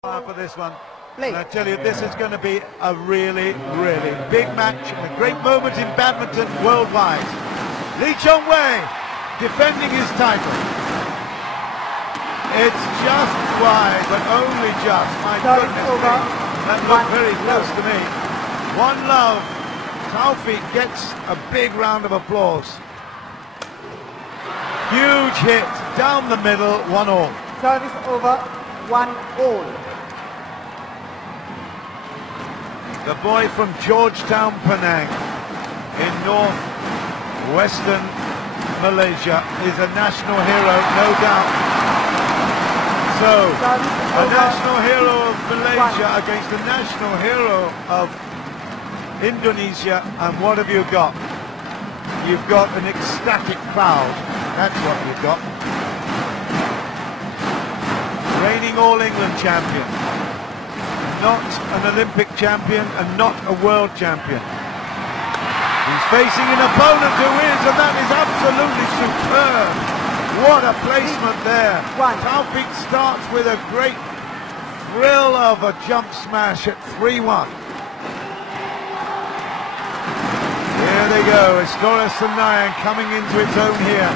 For this one. And I tell you, this is going to be a really, really big match and a great moment in badminton worldwide. Lee Chong defending his title. It's just wide, but only just. My goodness me. That looked very close to me. 1-love. Taufik gets a big round of applause. Huge hit down the middle, 1-all. Service over, 1-all. The boy from Georgetown, Penang, in northwestern Malaysia, is a national hero, no doubt. So, a national hero of Malaysia against a national hero of Indonesia, and what have you got? You've got an ecstatic crowd. That's what you've got. Reigning All England champion. Not an Olympic champion and not a world champion. He's facing an opponent who is, and that is absolutely superb. What a placement there. Taufik starts with a great thrill of a jump smash at 3-1. Here they go, Estora Senayan coming into its own here.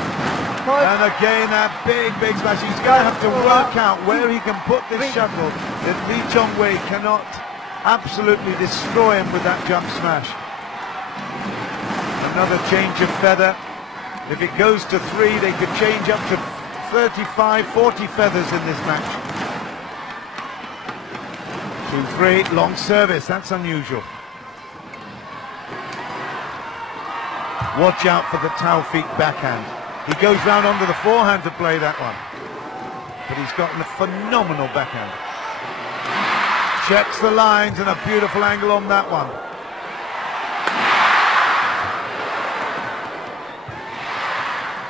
And again, that big smash. He's going to have to work out where he can put this shuttle, that Lee Chong cannot absolutely destroy him with that jump smash. Another change of feather. If it goes to 3, they could change up to 35, 40 feathers in this match. 2-3, long service, that's unusual. Watch out for the Taufik backhand. He goes round onto the forehand to play that one. But he's got a phenomenal backhand. Checks the lines and a beautiful angle on that one.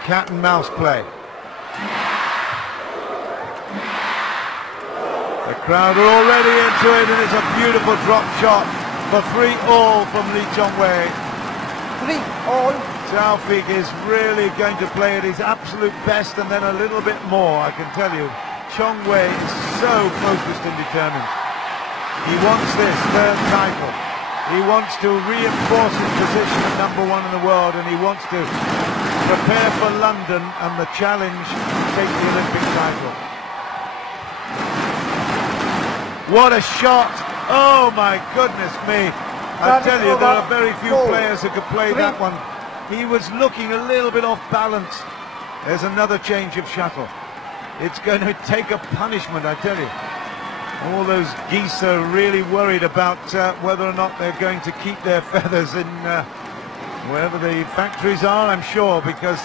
Cat and mouse play. The crowd are already into it, and it's a beautiful drop shot for 3-all from Lee Chong 3-all. Taufik is really going to play at his absolute best, and then a little bit more, I can tell you. Chong is so focused and determined. He wants this third title. He wants to reinforce his position at #1 in the world, and he wants to prepare for London and the challenge to take the Olympic title. What a shot! Oh my goodness me! I tell you, there are very few players who could play that one. He was looking a little bit off balance. There's another change of shuttle. It's going to take a punishment, I tell you. All those geese are really worried about whether or not they're going to keep their feathers in wherever the factories are, I'm sure, because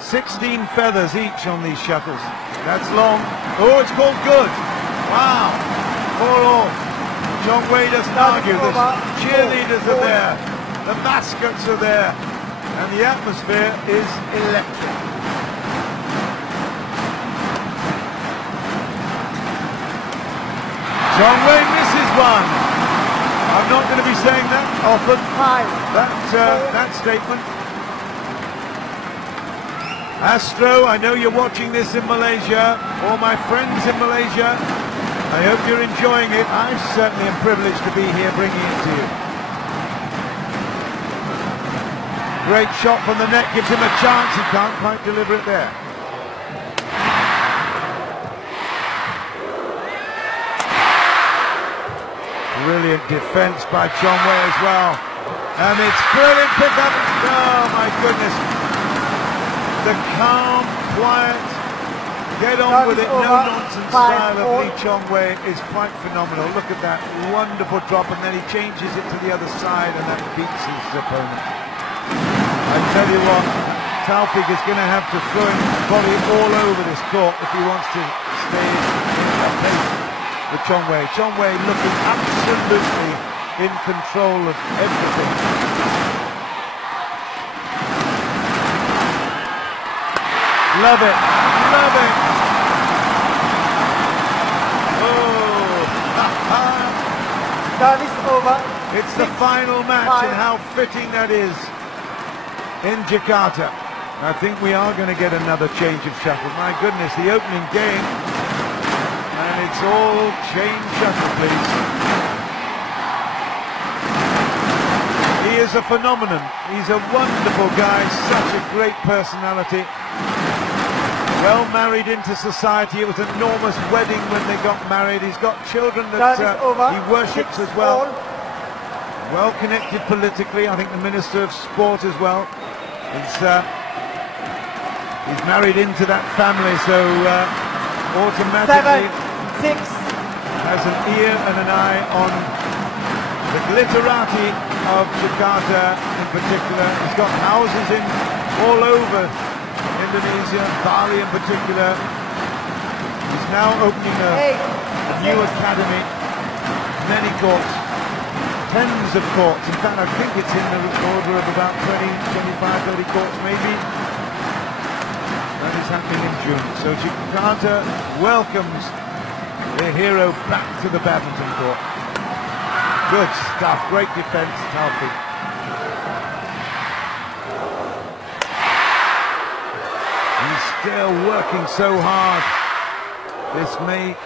16 feathers each on these shuttles. That's long. Oh, it's called good. Wow. 4-all. Chong doesn't argue. The cheerleaders are there. The mascots are there. And the atmosphere is electric. Chong misses one. I'm not going to be saying that often. That statement. Astro, I know you're watching this in Malaysia. All my friends in Malaysia, I hope you're enjoying it. I certainly am privileged to be here bringing it to you. Great shot from the net, gives him a chance. He can't quite deliver it there. Brilliant defense by Chong as well. And it's brilliant pickup. Oh my goodness. The calm, quiet, get on with it, no nonsense style of Lee Chong is quite phenomenal. Look at that wonderful drop, and then he changes it to the other side, and that beats his opponent. I tell you what, Taufik is going to have to throw his body all over this court if he wants to stay in pace with Chong. Chong looking absolutely in control of everything. Love it, love it. Oh, Service over. It's the final match, and how fitting that is in Jakarta. I think we are going to get another change of shuttle. My goodness, the opening game, and Lights all change shuttle, please. He is a phenomenon. He's a wonderful guy, such a great personality. Well married into society. It was an enormous wedding when they got married. He's got children that he worships as well. Well connected politically. I think the Minister of Sport as well. He's married into that family, so automatically 7, 6. has an ear and an eye on the glitterati of Jakarta in particular. He's got houses in all over Indonesia, Bali in particular. He's now opening a new academy, many courts, tens of courts. In fact, I think it's in the order of about 20, 25, 30 courts maybe. That is happening in June. So Jakarta welcomes their hero back to the badminton court. Good stuff, great defence, Taufik. He's still working so hard. This may,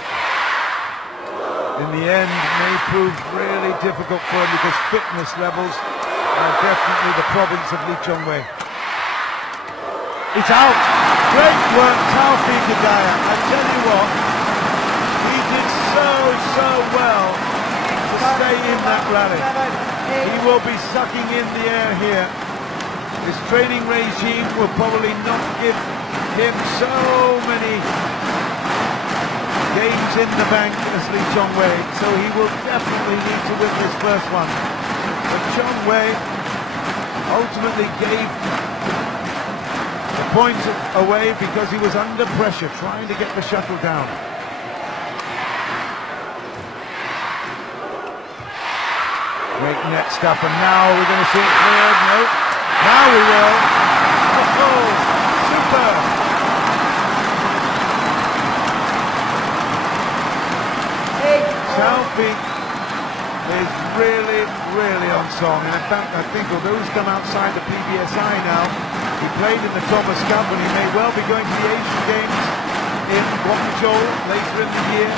in the end, may prove really difficult for him because fitness levels are definitely the province of Chong. It's out. Great work, Taufik Hidayat. I tell you what, he did so well to stay in that rally. He will be sucking in the air here. His training regime will probably not give him so many games in the bank as Chong, so he will definitely need to win this first one. But Chong ultimately gave the point away because he was under pressure trying to get the shuttle down. Great net stuff, and now we're going to see it cleared. No, now we will. Oh, super! Taufik is really on song, and in fact I think although he's come outside the PBSI now, he played in the Thomas Cup and he may well be going to the Asian Games in Guangzhou later in the year.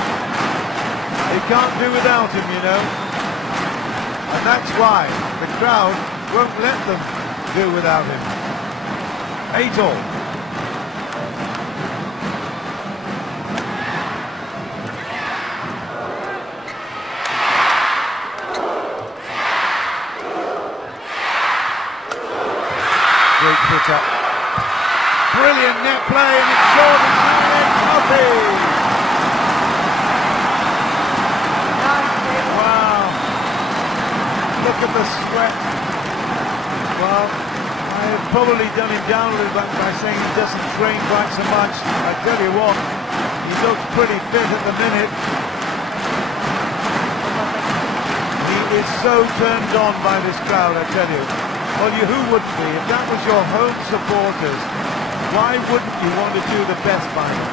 They can't do without him, you know, and that's why the crowd won't let them do without him. 8-all. Great pick up. Brilliant net play, and it's short and Taufik. Wow. Look at the sweat. Well, I have probably done him down a little bit by saying he doesn't train quite so much. I tell you what, he looks pretty fit at the minute. He is so turned on by this crowd, I tell you. Well, who wouldn't be? If that was your home supporters, why wouldn't you want to do the best by him?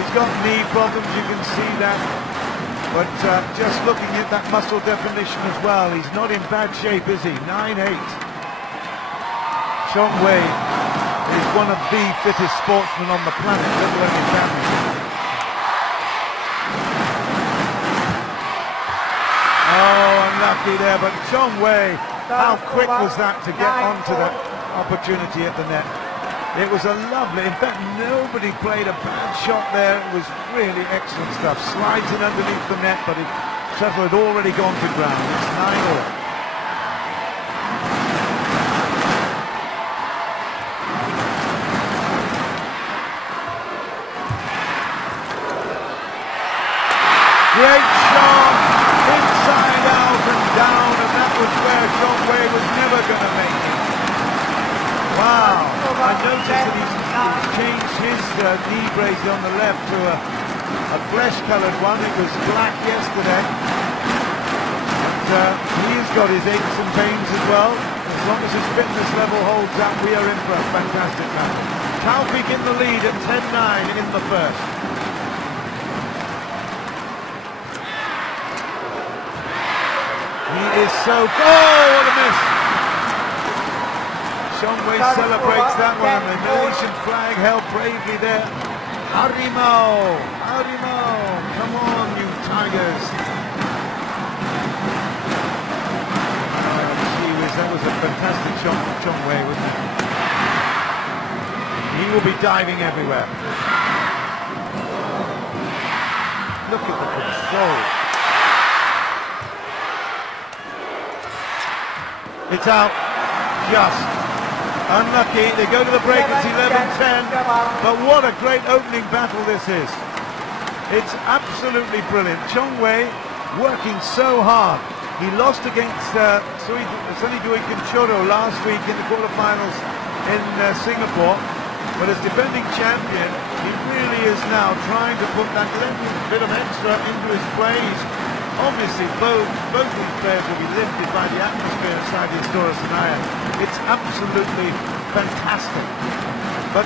He's got knee problems, you can see that. But just looking at that muscle definition as well, he's not in bad shape, is he? 9-8. Chong is one of the fittest sportsmen on the planet, let alone in badminton. Oh, unlucky there, but Chong, how quick was that to get onto that opportunity at the net? It was a lovely, in fact, nobody played a bad shot there. It was really excellent stuff. Slides in underneath the net, but the shuttle had already gone to ground. It's 9-all. Great shot, inside out and down, and that was where Chong was never going to make it. Wow, I noticed that he's changed his knee brace on the left to a flesh-coloured one. It was black yesterday. And he's got his aches and pains as well. As long as his fitness level holds up, we are in for a fantastic match. Taufik in the lead at 10-9 in the first. He is so... Oh, what a miss! Chong celebrates that one, and the Malaysian flag held bravely there. Harimau! Harimau! will be diving everywhere. Look at the control. It's out. Just. Unlucky. They go to the break. It's 11-10. But what a great opening battle this is. It's absolutely brilliant. Chong working so hard. He lost against Sonny Dui Kinchoro last week in the quarterfinals in Singapore. But as defending champion, he really is now trying to put that little bit of extra into his plays. Obviously, both these players will be lifted by the atmosphere inside the Istora Senayan. It's absolutely fantastic. But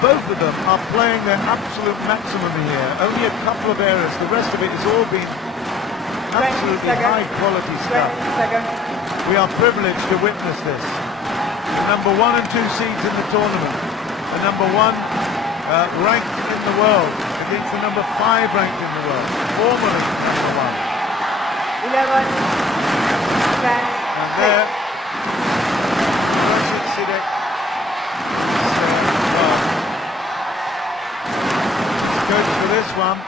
both of them are playing their absolute maximum here. Only a couple of errors. The rest of it has all been absolutely high-quality stuff. We are privileged to witness this. The number 1 and 2 seeds in the tournament. The number 1 ranked in the world against the number 5 ranked in the world. Formerly number 1. 11, 10, and there, Rashid Sidek. Coach for this one.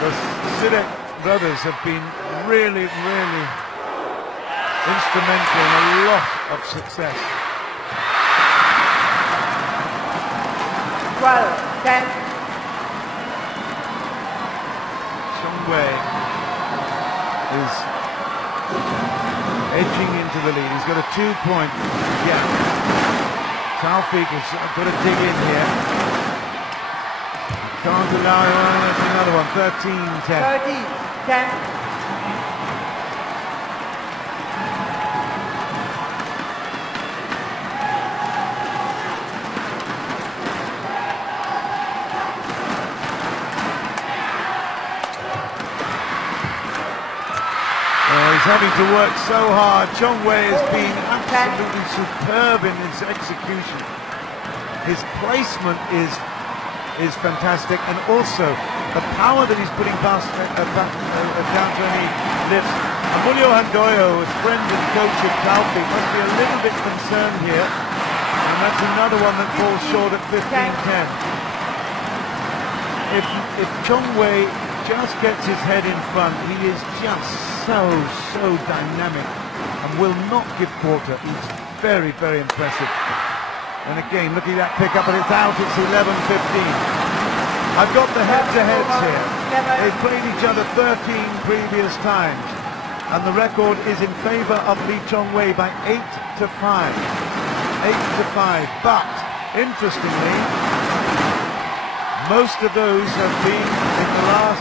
The Sidek brothers have been really instrumental in a lot of success. 12, 10. Is edging into the lead. He's got a 2-point gap. Taufik has got to dig in here. Can't allow him. That's another one. 13-10. 13, 10. Having to work so hard. Chong has been absolutely superb in his execution. His placement is fantastic, and also the power that he's putting past down to any lifts. Amulio Handoyo, his friend and coach of Taufik, must be a little bit concerned here, and that's another one that falls short at 15-10. If Chong just gets his head in front, he is just so dynamic and will not give quarter. He's very impressive. And again, look at that pickup, and it's out. It's 11-15. I've got the heads-to-heads here. They've played each other 13 previous times, and the record is in favour of Lee Chong-wei by 8-5. 8-5. But interestingly, most of those have been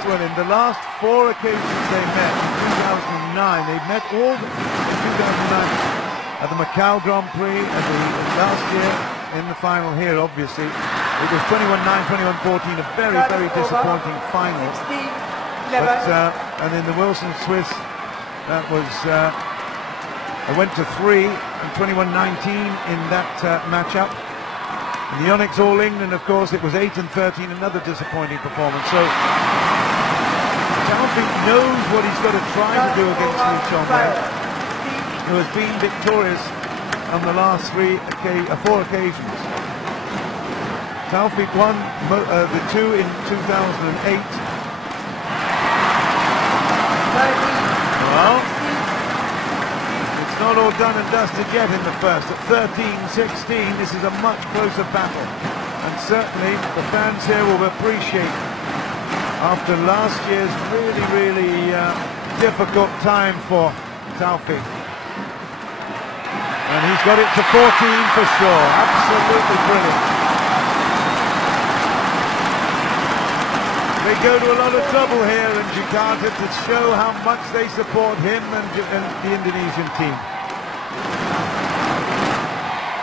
in the last 4 occasions they met. In 2009, they met all in 2009 at the Macau Grand Prix, and last year in the final here, obviously. It was 21-9, 21-14, a very disappointing final. 16, 11. And in the Wilson Swiss, that was, I went to 3 and 21-19 in that matchup. In the Onyx All England, of course, it was 8-13, another disappointing performance. So Taufik knows what he's got to try to do against Lee Chong-wei, who has been victorious on the last 4 occasions. Taufik won the 2 in 2008. Well, it's not all done and dusted yet in the first. At 13-16, this is a much closer battle, and certainly the fans here will appreciate, after last year's really difficult time for Taufik. And he's got it to 14 for sure. Absolutely brilliant. They go to a lot of trouble here in Jakarta to show how much they support him and the Indonesian team.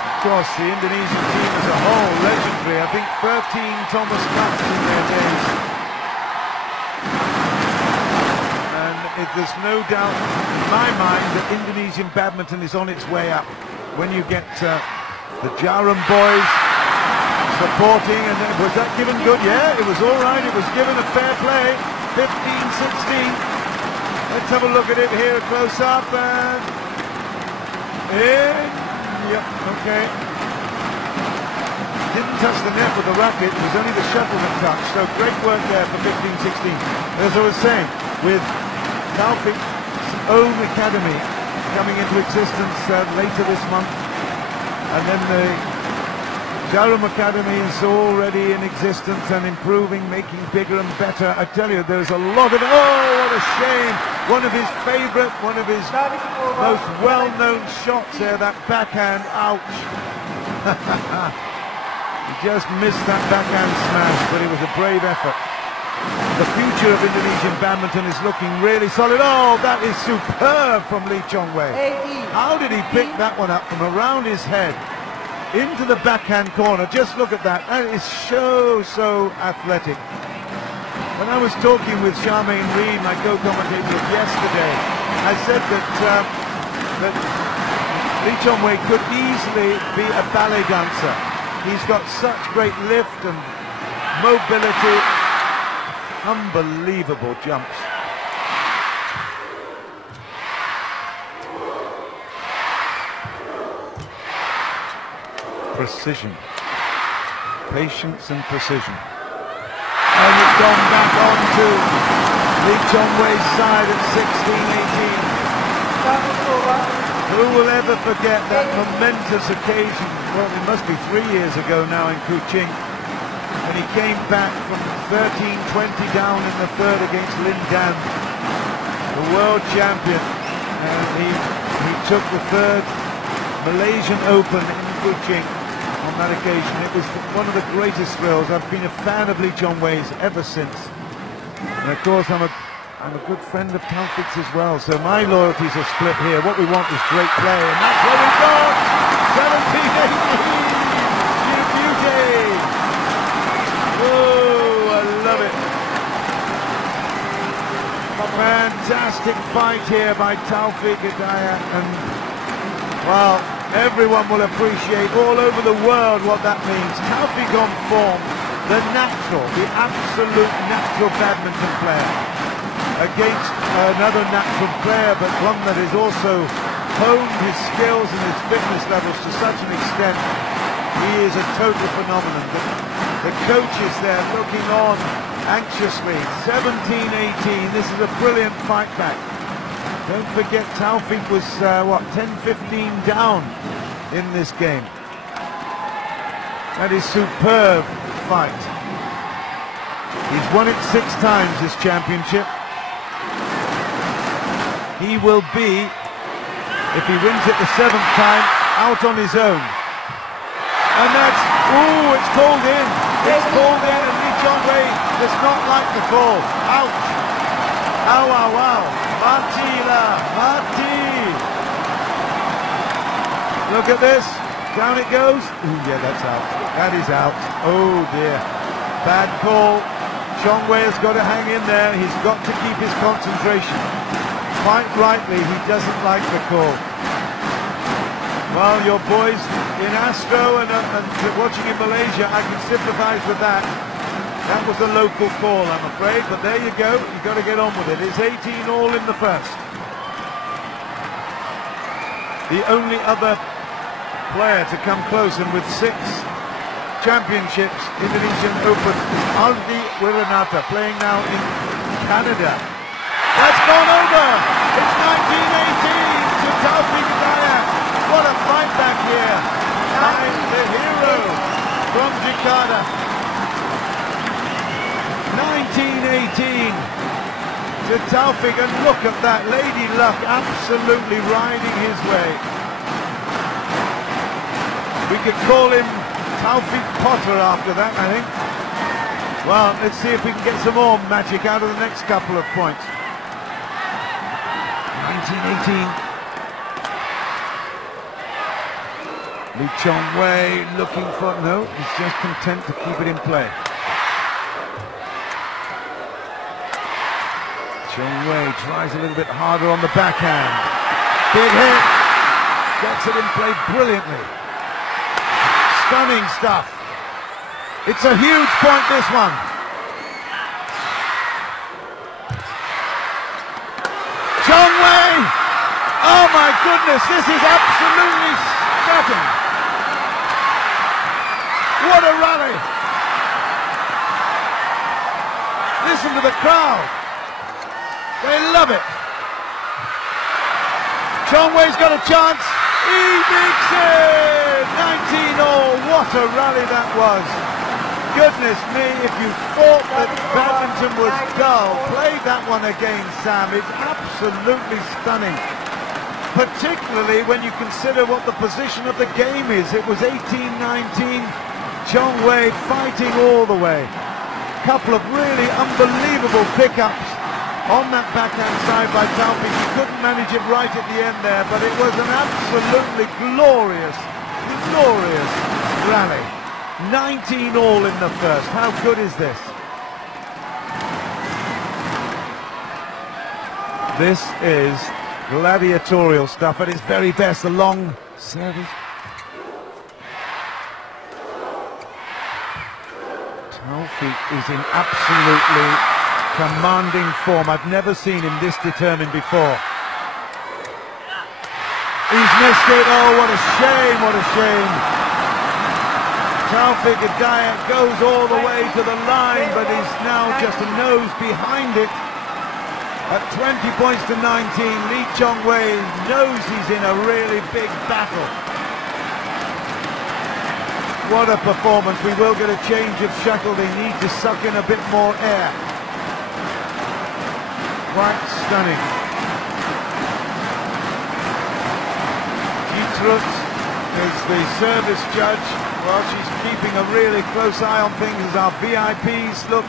Of course, the Indonesian team as a whole, legendary. I think 13 Thomas Cups in their days. And there's no doubt in my mind that Indonesian badminton is on its way up. When you get the Jarum boys supporting, and was that given good? Yeah, it was all right. It was given a fair play. 15-16. Let's have a look at it here, close up, and in. Yep, okay. didn't touch the net with the racket, it was only the shuttle that touched. So great work there for 15-16. As I was saying, with Taufik's own academy coming into existence later this month, and then the Durham Academy is already in existence and improving, making bigger and better. I tell you, there's a lot of... Oh, what a shame! One of his favourite, one of his most well-known shots there, that backhand, ouch. He just missed that backhand smash, but it was a brave effort. The future of Indonesian badminton is looking really solid. Oh, that is superb from Lee Chong Wei. How did he pick that one up from around his head into the backhand corner? Just look at that. That is so athletic. When I was talking with Charmaine Reed, my co-commentator, yesterday, I said that Lee Chong Wei could easily be a ballet dancer. He's got such great lift and mobility. Unbelievable jumps. Precision, patience and precision. And it's gone back on to Lee Chong Wei's side at 16-18. Who will ever forget that momentous occasion? Well, it must be 3 years ago now in Kuching, when he came back from 13-20 down in the third against Lin Dan, the world champion, and he took the third Malaysian Open in Kuching. On that occasion, it was one of the greatest thrills. I've been a fan of Lee Chong Wei's ever since, and of course I'm a good friend of Taufik's as well. So my loyalties are split here. What we want is great play, and that's what we got. 17-18, beauty. Oh, I love it. A fantastic fight here by Taufik Hidayat, and well, everyone will appreciate all over the world what that means. Taufik on form, the absolute natural badminton player against another natural player, but one that has also honed his skills and his fitness levels to such an extent. He is a total phenomenon. The coach is there looking on anxiously. 17-18, this is a brilliant fight back. Don't forget, Taufik was, 10-15 down in this game. That is superb fight. He's won it 6 times, this championship. He will be, if he wins it the 7th time, out on his own. And that's, ooh, it's called in. It's called in, and Lee Chong Wei does not like the call. Ouch. Ow, ow, ow. Mati lah, Mati. Look at this. Down it goes. Ooh, yeah, that's out. That is out. Oh, dear. Bad call. Chong Wei has got to hang in there. He's got to keep his concentration. Quite rightly, he doesn't like the call. Well, your boys in Astro and watching in Malaysia, I can sympathise with that. That was a local call, I'm afraid, but there you go. You've got to get on with it. It's 18 all in the first. The only other player to come close, and with 6 championships, Indonesian Open, is IND Wiranata, playing now in Canada. That's gone over. It's 19-18 to Taufik Hidayat. What a fight back here by the hero from Jakarta. 19-18 to Taufik, and look at that. Lady Luck absolutely riding his way. We could call him Taufik Potter after that, I think. Well, let's see if we can get some more magic out of the next couple of points. 19-18. Lee Chong Wei looking for... No, he's just content to keep it in play. Chong Wei tries a little bit harder on the backhand. Big hit. Gets it in play brilliantly. Stunning stuff. It's a huge point, this one. Chong Wei! Oh my goodness, this is absolutely stunning. what a rally! Listen to the crowd. They love it. Chong Wei's got a chance. He makes it! 19-all. What a rally that was. Goodness me, if you thought that badminton was dull, play that one again, Sam. It's absolutely stunning. Particularly when you consider what the position of the game is. It was 18-19. Chong Wei fighting all the way. Couple of really unbelievable pickups on that backhand side by Taufik. He couldn't manage it right at the end there, but it was an absolutely glorious, glorious rally. 19-all in the first. How good is this? This is gladiatorial stuff at its very best. The long service. Taufik is in absolutely commanding form. I've never seen him this determined before. He's missed it. Oh, what a shame, what a shame. Taufik Hidayat goes all the way to the line, but he's now just a nose behind it. At 20 points to 19, Lee Chong Wei knows he's in a really big battle. What a performance. We will get a change of shuttle. They need to suck in a bit more air. Quite stunning. Gitrut is the service judge. Well, she's keeping a really close eye on things as our VIPs look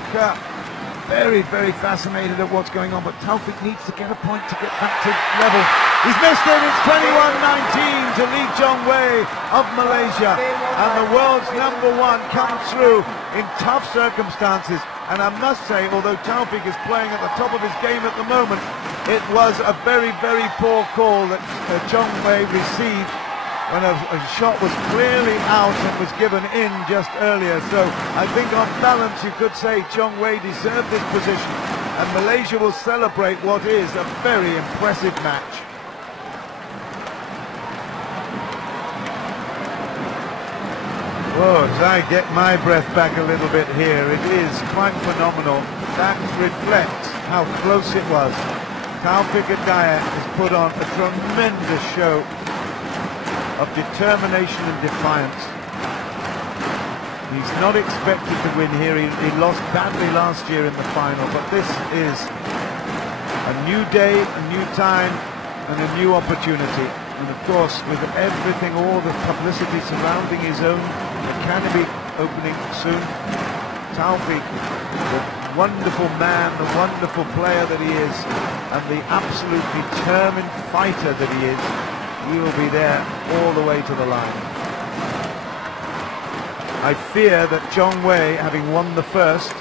very, very fascinated at what's going on. But Taufik needs to get a point to get back to level. He's missed it. It's 21-19 to Lee Chong Wei of Malaysia. And the world's #1 comes through in tough circumstances. And I must say, although Taufik is playing at the top of his game at the moment, it was a very, very poor call that Chong Wei received when a shot was clearly out and was given in just earlier. So I think on balance you could say Chong Wei deserved this position, and Malaysia will celebrate what is a very impressive match. Oh, as I get my breath back a little bit here, it is quite phenomenal. That reflects how close it was. Taufik Hidayat has put on a tremendous show of determination and defiance. He's not expected to win here. He lost badly last year in the final, but this is a new day, a new time, and a new opportunity. And of course, with everything, all the publicity surrounding his own academy opening soon, Taufik, the wonderful man, the wonderful player that he is, and the absolute determined fighter that he is, he will be there all the way to the line. I fear that Chong Wei, having won the first,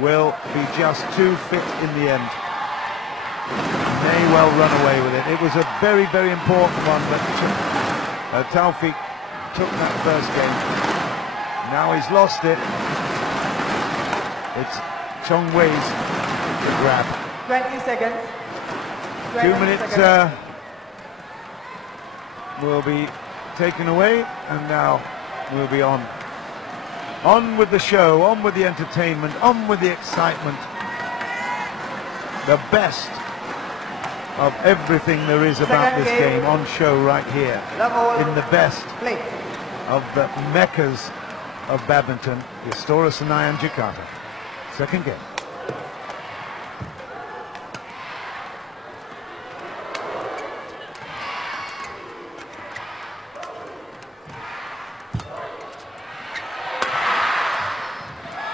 will be just too fit in the end. May well run away with it. It was a very, very important one that Taufik took that first game. Now he's lost it. It's Chong Wei's to grab. 20 seconds. 2 minutes will be taken away, and now we'll be on. On with the show, on with the entertainment, on with the excitement. The best of everything there is about this game on show right here. In the best of the meccas of badminton, Istora Senayan, Jakarta. Second game.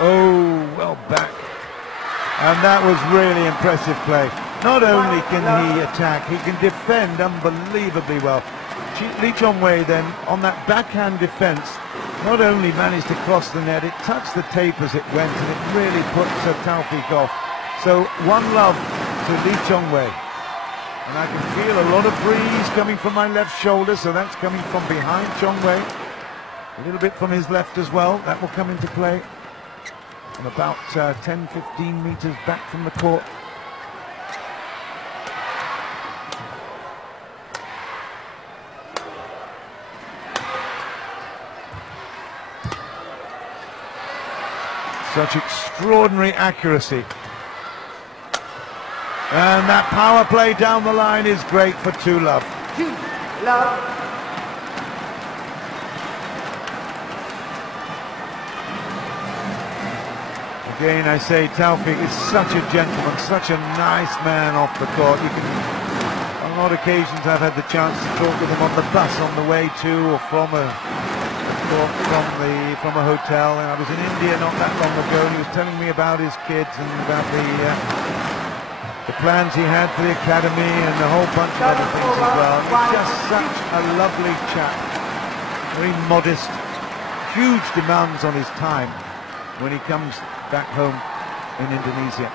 Oh, well back. And that was really impressive play. Not only can he attack, he can defend unbelievably well. Lee Chong Wei then, on that backhand defence, not only managed to cross the net, it touched the tape as it went, and it really put Taufik off. So one love to Lee Chong Wei. And I can feel a lot of breeze coming from my left shoulder, so that's coming from behind Chong Wei. A little bit from his left as well, that will come into play. And about 10-15 metres back from the court. Such extraordinary accuracy. And that power play down the line is great for 2-love. 2-love. Again, I say Taufik is such a gentleman, such a nice man off the court. You can, on a lot of occasions, I've had the chance to talk with him on the bus on the way to or from a hotel. And I was in India not that long ago, and he was telling me about his kids and about the plans he had for the academy and a whole bunch of other things as well. He's just such a lovely chap, very modest, huge demands on his time when he comes back home in Indonesia.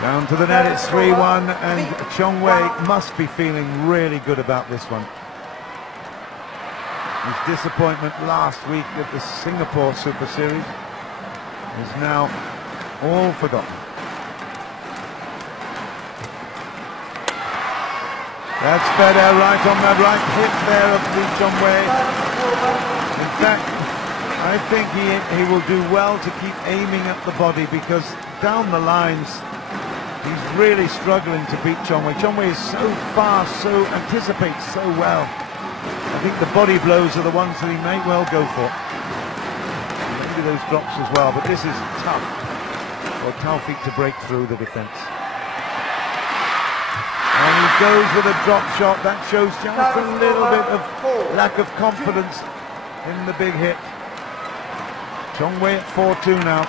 Down to the net, it's 3-1, and Chong must be feeling really good about this one. His disappointment last week at the Singapore Super Series is now all forgotten. That's better, right on the right hip there of Lee Chong-wei. In fact, I think he will do well to keep aiming at the body, because down the lines he's really struggling to beat Chong-wei. Chong-wei is so fast, so anticipates so well. I think the body blows are the ones that he may well go for. Maybe those drops as well, but this is tough for Taufik to break through the defence. And he goes with a drop shot. That shows just a little bit of lack of confidence in the big hit. Chong-wei at 4-2 now.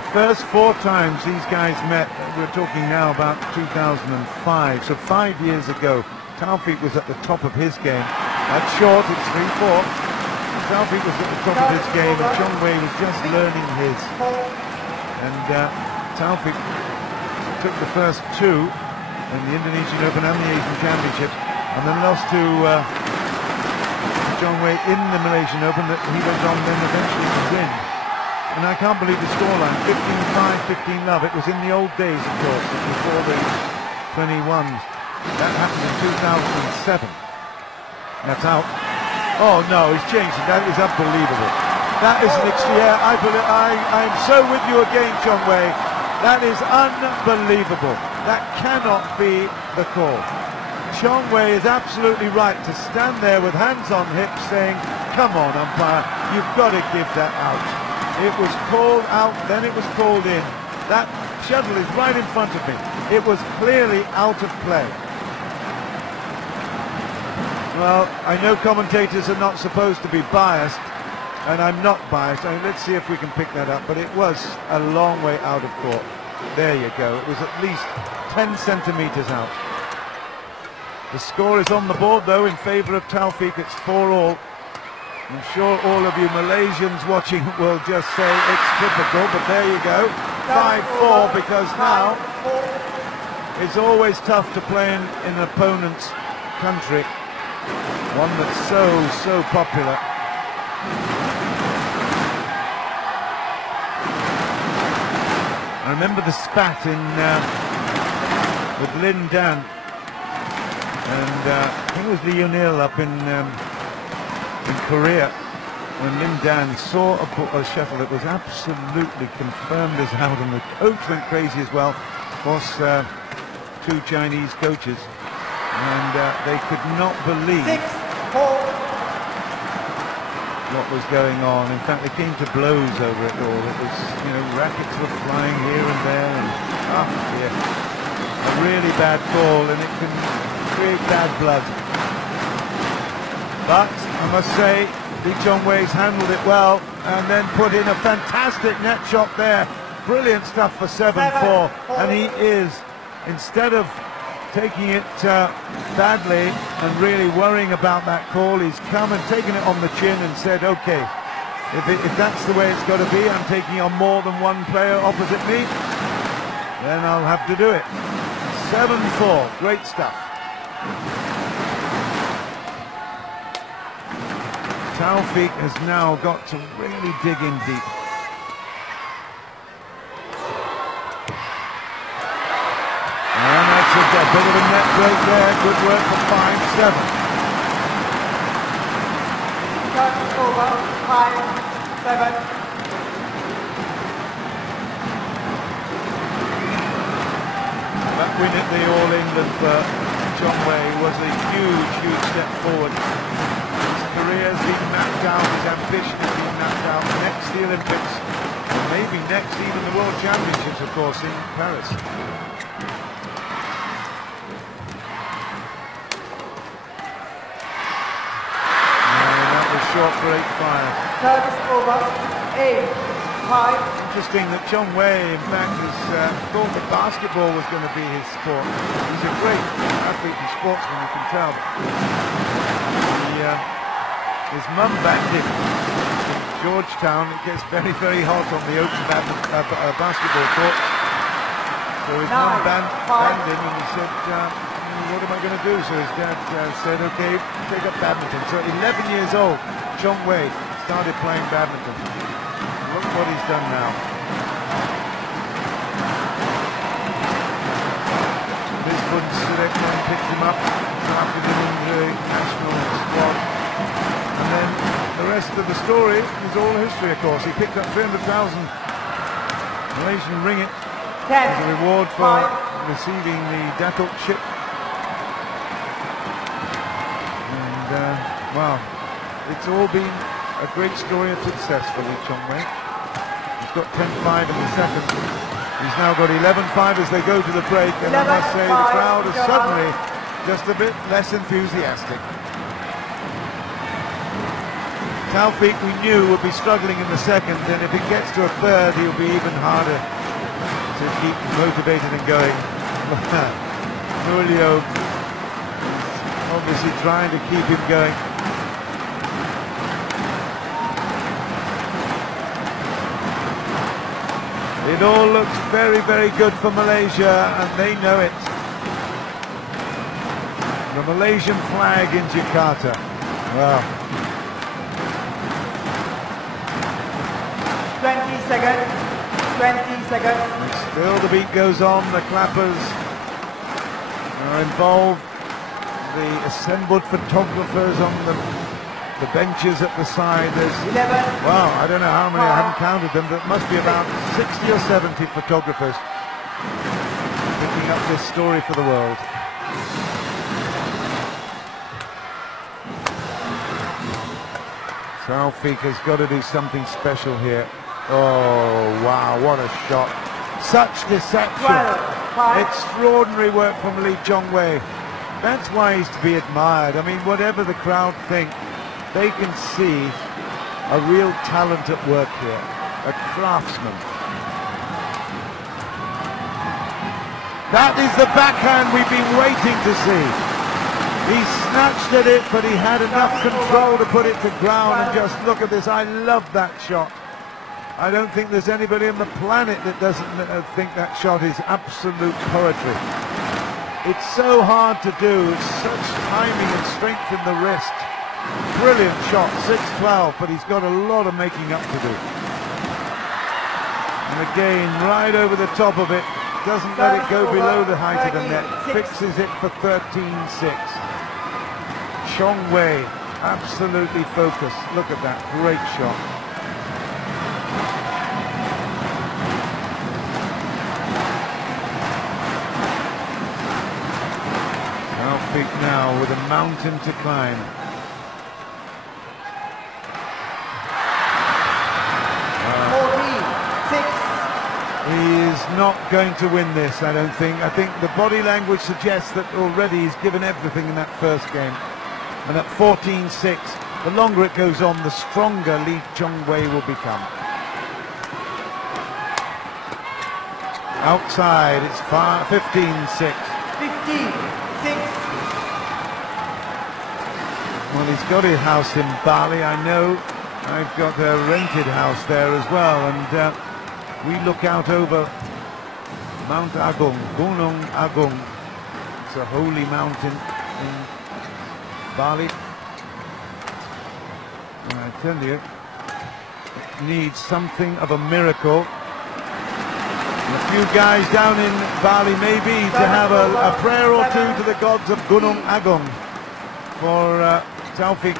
The first 4 times these guys met, we're talking now about 2005, so 5 years ago, Taufik was at the top of his game. That's short, it's 3-4. Taufik was at the top of his game, and Chong-wei was just learning his. And Taufik took the first 2 in the Indonesian Open and the Asian Championship, and then lost to Chong-wei in the Malaysian Open that he went on then eventually to win. And I can't believe the scoreline, 15-5, 15-love. It was in the old days, of course, before the 21s. That happened in 2007. That's out. Oh no, he's changed it. That is unbelievable. That is I'm so with you again, Chong-wei. That is unbelievable. That cannot be the call. Chong-wei is absolutely right to stand there with hands on hips saying, come on, umpire, you've got to give that out. It was called out, then it was called in. That shuttle is right in front of me. It was clearly out of play. Well, I know commentators are not supposed to be biased, and I'm not biased. I mean, let's see if we can pick that up, but it was a long way out of court. There you go. It was at least 10 centimetres out. The score is on the board, though, in favour of Taufik. It's 4-all. I'm sure all of you Malaysians watching will just say it's typical, but there you go. 5-4, because now it's always tough to play in an opponent's country, one that's so popular. I remember the spat in with Lin Dan, and I think it was Lee O'Neill up in Korea, when Lin Dan saw a shuttle that was absolutely confirmed as out, and the coach went crazy as well. Of course, 2 Chinese coaches, and they could not believe what was going on. In fact, they came to blows over it all. It was, you know, rackets were flying here and there, and oh dear, a really bad call, and it can create bad blood. But I must say, Lee Chong-wei's handled it well, and then put in a fantastic net shot there. Brilliant stuff for 7-4, and he is, instead of taking it badly and really worrying about that call, he's come and taken it on the chin and said, okay, if that's the way it's got to be, I'm taking on more than one player opposite me, then I'll have to do it. 7-4, great stuff. Taufik has now got to really dig in deep. It's a bit of a net break there. Good work for 5-7. Turns over, 5-7. That win at the All England for Chong was a huge, huge step forward. His career has been mapped out, his ambition has been mapped out. Next the Olympics, and maybe next even the World Championships, of course, in Paris. And that was short for 8-5. Turns over, 8-5. Interesting that Chong, in fact, has thought that basketball was going to be his sport. He's a great athlete and sportsman, you can tell. His mum backed him in Georgetown. It gets very, very hot on the open basketball court. So his mum banned him, and he said, what am I going to do? So his dad said, okay, take up badminton. So 11 years old, Chong started playing badminton. Look what he's done now. Lisbon selection picked him up, drafted him into the national squad. And then the rest of the story is all history, of course. He picked up 300,000 Malaysian ringgit as a reward for receiving the Datuk ship. And, well, it's all been a great story of success for Lee Chong. He's got 10-5 in the second. He's now got 11-5 as they go to the break, and I must say the crowd is suddenly just a bit less enthusiastic. Taufik, we knew, would be struggling in the second, and if it gets to a third, he'll be even harder to keep motivated and going. Julio is obviously trying to keep him going. It all looks very, very good for Malaysia, and they know it. The Malaysian flag in Jakarta. Well, 20 seconds. 20 seconds. And still the beat goes on. The clappers are involved. The assembled photographers on the benches at the side. There's, 11. wow, I don't know how many, I haven't counted them, but it must be about 60 or 70 photographers picking up this story for the world. Taufik has got to do something special here. Oh, wow, what a shot. Such deception. 12. Extraordinary work from Lee Chong. That's why he's to be admired. I mean, whatever the crowd think, they can see a real talent at work here, a craftsman. That is the backhand we've been waiting to see. He snatched at it, but he had enough control to put it to ground, and just look at this. I love that shot. I don't think there's anybody on the planet that doesn't think that shot is absolute poetry. It's so hard to do. It's such timing and strength in the wrist. Brilliant shot, 6-12, but he's got a lot of making up to do. And again, right over the top of it, doesn't let it go below the height of the net, fixes it for 13-6. Chong, absolutely focused. Look at that, great shot. Taufik now with a mountain to climb. He is not going to win this, I don't think. I think the body language suggests that already he's given everything in that first game. And at 14-6, the longer it goes on, the stronger Lee Chong will become. Outside, it's 15-6. 15-6. Well, he's got his house in Bali, I know. I've got a rented house there as well, and we look out over Mount Agung, Gunung Agung. It's a holy mountain in Bali. And I tell you, it needs something of a miracle A few guys down in Bali maybe to have a prayer or two to the gods of Gunung Agung for Taufik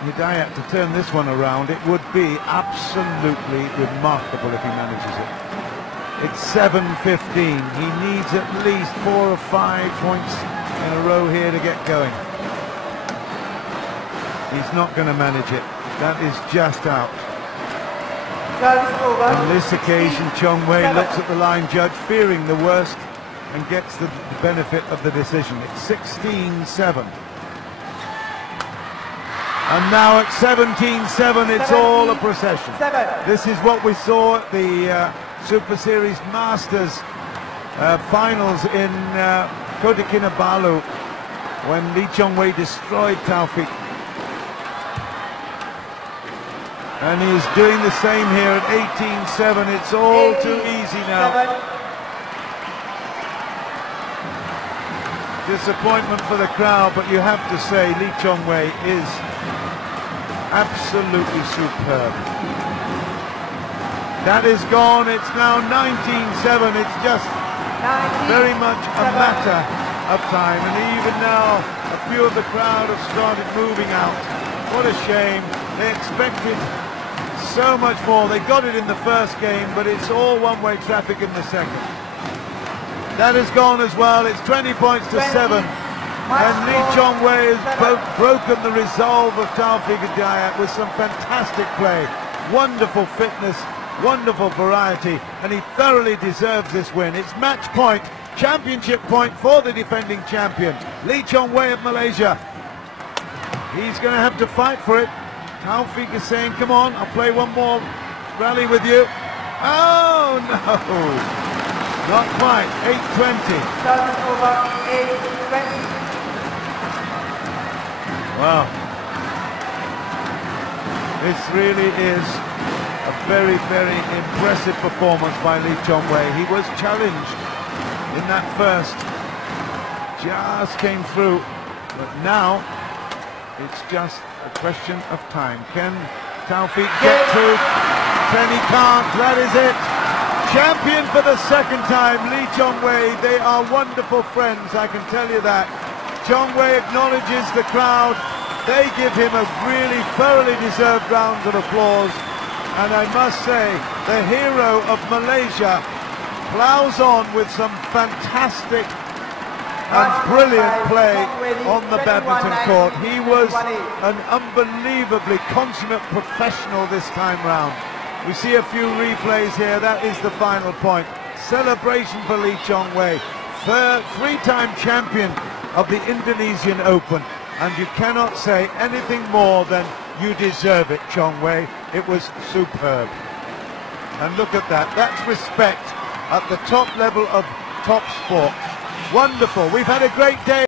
Hidayat to turn this one around. It would be absolutely remarkable if he manages it. It's 7:15. He needs at least 4 or 5 points in a row here to get going. He's not going to manage it. That is just out. On this occasion, Chong looks at the line judge, fearing the worst, and gets the benefit of the decision. It's 16-7. And now at 17-7, it's all a procession. This is what we saw at the Super Series Masters finals in Kota Kinabalu when Lee Chong-wei destroyed Taufik. And he's doing the same here at 18-7. It's all too easy now. Disappointment for the crowd, but you have to say Lee Chong-wei is absolutely superb. That is gone. It's now 19-7. It's just very much a matter of time. And even now, a few of the crowd have started moving out. What a shame. They expected so much more. They got it in the first game, but it's all one-way traffic in the second. That has gone as well. It's 20 points to 7. And Lee Chong-wei has broken the resolve of Taufik Hidayat with some fantastic play. Wonderful fitness, wonderful variety, and he thoroughly deserves this win. It's match point, championship point for the defending champion, Lee Chong-wei of Malaysia. He's going to have to fight for it. Taufik is saying, come on, I'll play one more rally with you. Oh, no. Not quite. 8:20. Over 8:20. Wow. This really is a very, very impressive performance by Lee Chong-wei. He was challenged in that first. Just came through. But now, it's just a question of time. Can Taufik get through? Can he can't? That is it. Champion for the second time, Lee Chong-wei. They are wonderful friends, I can tell you that. Chong-wei acknowledges the crowd. They give him a really thoroughly deserved round of applause. And I must say, the hero of Malaysia plows on with some fantastic and brilliant play on the badminton court. He was an unbelievably consummate professional this time round. We see a few replays here. That is the final point. Celebration for Lee Chong-wei, three-time champion of the Indonesian Open. And you cannot say anything more than you deserve it, Chong-wei. It was superb. And look at that. That's respect at the top level of top sport. Wonderful. We've had a great day.